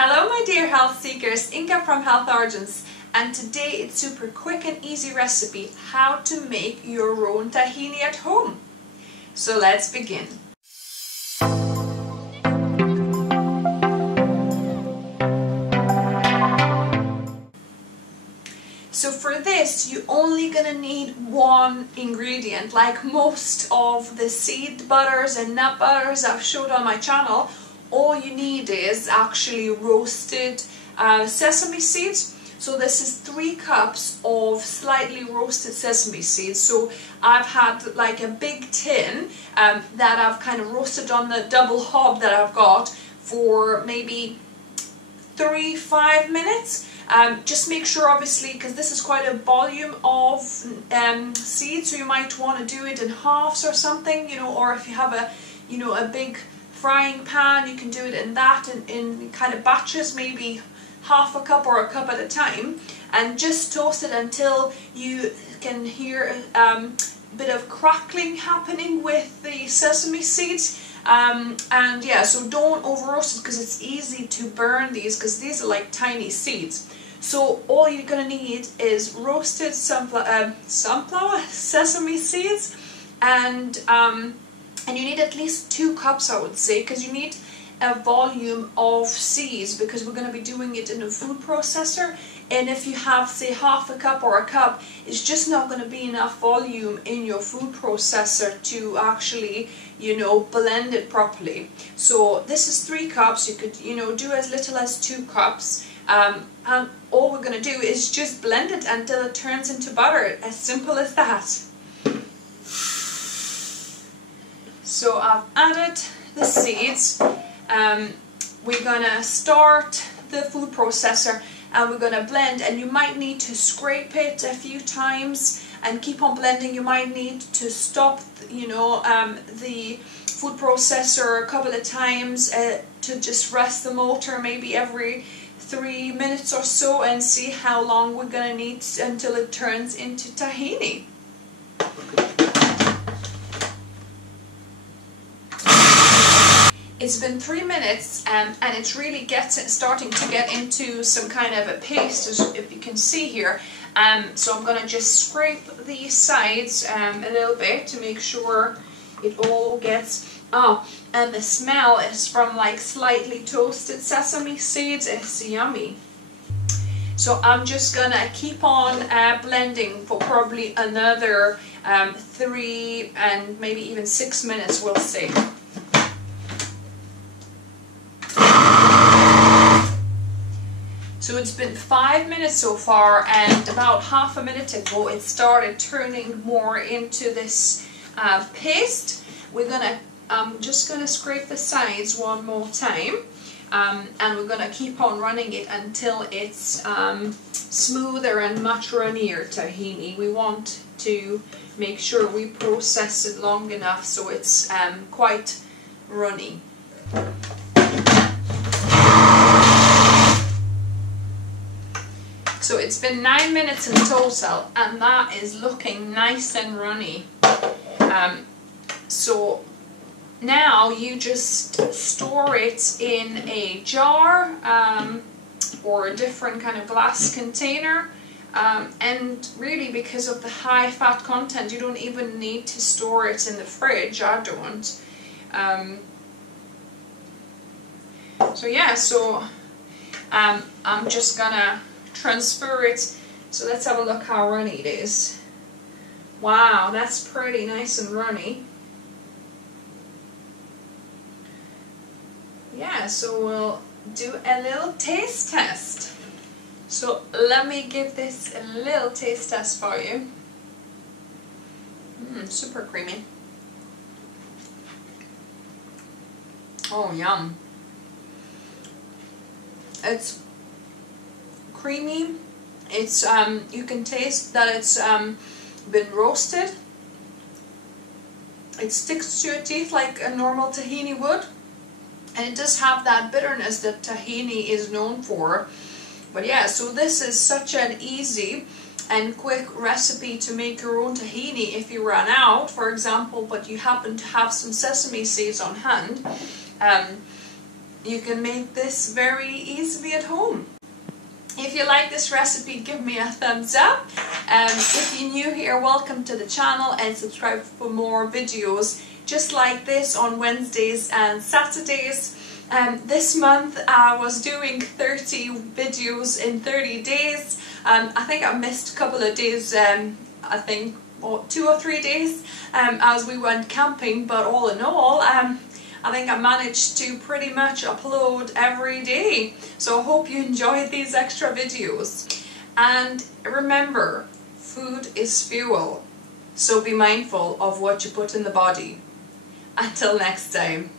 Hello my dear health seekers, Inga from Health Origins, and today it's super quick and easy recipe how to make your own tahini at home. So let's begin. So for this you're only gonna need one ingredient. Like most of the seed butters and nut butters I've showed on my channel, all you need is actually roasted sesame seeds. So this is 3 cups of slightly roasted sesame seeds. So I've had like a big tin that I've kind of roasted on the double hob that I've got for maybe 3-5 minutes. Just make sure, obviously, because this is quite a volume of seeds, so you might want to do it in halves or something, you know, or if you have a big frying pan, you can do it in that in kind of batches, maybe half a cup or a cup at a time, and just toast it until you can hear a bit of crackling happening with the sesame seeds. And yeah, so don't over roast it because it's easy to burn these, because these are like tiny seeds. So all you're gonna need is roasted sunflower sesame seeds, and you need at least 2 cups, I would say, because you need a volume of seeds, because we're going to be doing it in a food processor. And if you have, say, half a cup or a cup, it's just not going to be enough volume in your food processor to actually, you know, blend it properly. So this is 3 cups. You could, you know, do as little as 2 cups. And all we're going to do is just blend it until it turns into butter. As simple as that. So I've added the seeds. We're gonna start the food processor and we're gonna blend, and you might need to scrape it a few times and keep on blending. You might need to stop, you know, the food processor a couple of times to just rest the motor, maybe every 3 minutes or so, and see how long we're gonna need until it turns into tahini. It's been 3 minutes and it's really starting to get into some kind of a paste, as if you can see here. So I'm going to just scrape the sides a little bit to make sure it all gets... Oh, and the smell is from like slightly toasted sesame seeds. It's yummy. So I'm just going to keep on blending for probably another 3 and maybe even 6 minutes, we'll see. So it's been 5 minutes so far, and about half a minute ago it started turning more into this paste. I'm just gonna scrape the sides one more time, and we're gonna keep on running it until it's smoother and much runnier tahini. We want to make sure we process it long enough so it's quite runny. So it's been 9 minutes in total, and that is looking nice and runny. So now you just store it in a jar or a different kind of glass container. And really, because of the high fat content, you don't even need to store it in the fridge. I don't. So yeah, so I'm just gonna transfer it. So let's have a look how runny it is. Wow, that's pretty nice and runny. Yeah, so we'll do a little taste test. So let me give this a little taste test for you. Super creamy. Oh, yum. It's creamy. It's you can taste that it's been roasted. It sticks to your teeth like a normal tahini would, and it does have that bitterness that tahini is known for. But yeah, so this is such an easy and quick recipe to make your own tahini if you run out, for example, but you happen to have some sesame seeds on hand. you can make this very easily at home. If you like this recipe, give me a thumbs up. If you're new here, welcome to the channel and subscribe for more videos just like this on Wednesdays and Saturdays. This month I was doing 30 videos in 30 days. I think I missed a couple of days, I think 2 or 3 days as we went camping, but all in all I think I managed to pretty much upload every day. So I hope you enjoyed these extra videos. And remember, food is fuel, so be mindful of what you put in the body. Until next time.